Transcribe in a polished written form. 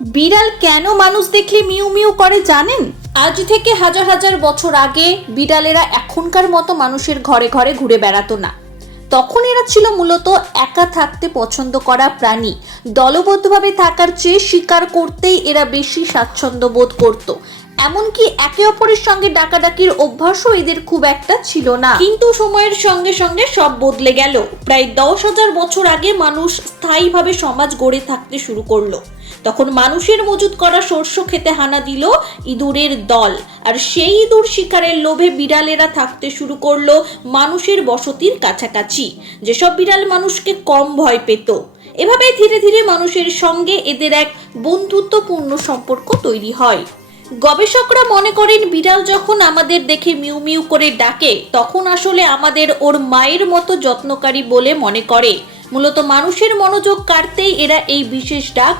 বিড়াল কেন মানুষ দেখলে মিউ মিউ করে জানেন? আজ থেকে হাজার হাজার বছর আগে বিড়ালেরা এখনকার মতো মানুষের ঘরে ঘরে ঘুরে বেড়াতো না। তখন এরা ছিল মূলত একা থাকতে পছন্দ করা প্রাণী। দলবদ্ধভাবে থাকার চেয়ে শিকার করতেই এরা বেশি স্বাচ্ছন্দ্য বোধ করত। এমনকি একে অপরের সঙ্গে ডাকাডাকির অভ্যাসও এদের খুব একটা ছিল না। কিন্তু সময়ের সঙ্গে সঙ্গে সব বদলে গেল। প্রায় 10,000 বছর আগে মানুষ স্থায়ীভাবে সমাজ গড়ে থাকতে শুরু করলো। তখন মানুষের মজুত করা শস্য খেতে হানা দিল ইঁদুরের দল, আর সেই ইঁদুর শিকারের লোভে বিড়ালেরা থাকতে শুরু করলো মানুষের বসতির কাছাকাছি, যেসব বিড়াল মানুষকে কম ভয় পেত। এভাবে ধীরে ধীরে মানুষের সঙ্গে এদের এক বন্ধুত্বপূর্ণ সম্পর্ক তৈরি হয়। গবেষকরা মনে করেন বিড়াল যখন আমাদের দেখে মিউ মিউ করে ডাকে, তখন আসলে আমাদের ওর মায়ের মতো যত্নকারী বলে মনে করে। মূলত মানুষের মনোযোগ কাড়তেই এরা এই বিশেষ ডাক